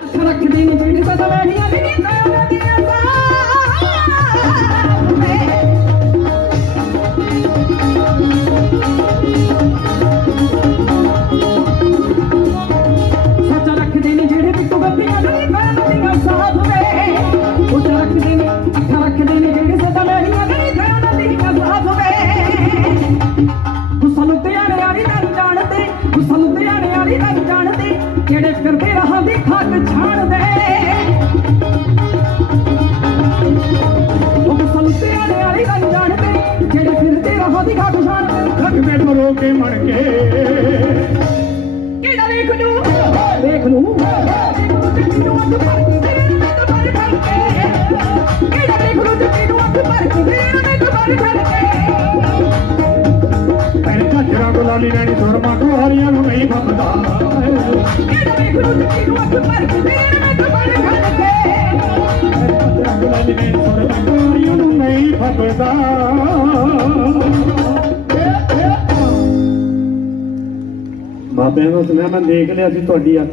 ਰੱਖਦੇ ਨੇ ਜਿਹੜੇ ਸਦਾ ਵੈਣੀਆਂ ਦੀ ਨੀਂਦਾਂ ਉਹਨਾਂ ਦੀਆਂ ਸਾਹ ਵੇ ਸੱਚ ਜਿਹੜੇ ਦੀ ਖਾਕ ਛਾਣਦੇ ਲੱਗ ਮੈਂ ਮਰੋ ਕੇ ਮਣ ਕੇ। ਕਿਹੜਾ ਵੇਖ ਨੂੰ ਵੇਖ ਨੂੰ ਵੇਖ ਨੂੰ ਤੇ ਅੱਖ ਭਰ ਕੇ ਤੇਰੇ ਨਾਲ ਦੁਬਾਰੇ ਠਰ ਕੇ ਕਿਹੜਾ ਵੇਖ ਨੂੰ ਤੇ ਮੈਨੂੰ ਅੱਖ ਭਰ ਕੇ ਤੇਰੇ ਨਾਲ ਦੁਬਾਰੇ ਠਰ ਕੇ ਭੈਣ ਝਾਜਰਾ ਗੁਲਾਲੀ ਲੈਣੀ ਸੁਰਮਾ ਗੁਹਾਰੀਆਂ ਨੂੰ ਨਹੀਂ ਫੱਬਦਾ ਕਿਹੜਾ ਵੇਖ ਨੂੰ ਤੇ ਮੈਨੂੰ ਅੱਖ ਭਰ ਕੇ ਤੇਰੇ ਨਾਲ ਦੁਬਾਰੇ ਠਰ ਕੇ ਝਾਜਰਾ ਗੁਲਾਲੀ ਲੈਣੀ ਸੁਰਮਾ ਗੁਹਾਰੀਆਂ ਨੂੰ ਨਹੀਂ ਫੱਬਦਾ ਬਾਬਿਆਂ ਨੂੰ ਸੁਣਿਆ ਮੈਂ ਦੇਖ ਲਿਆ ਸੀ ਤੁਹਾਡੀ ਅੱਖ।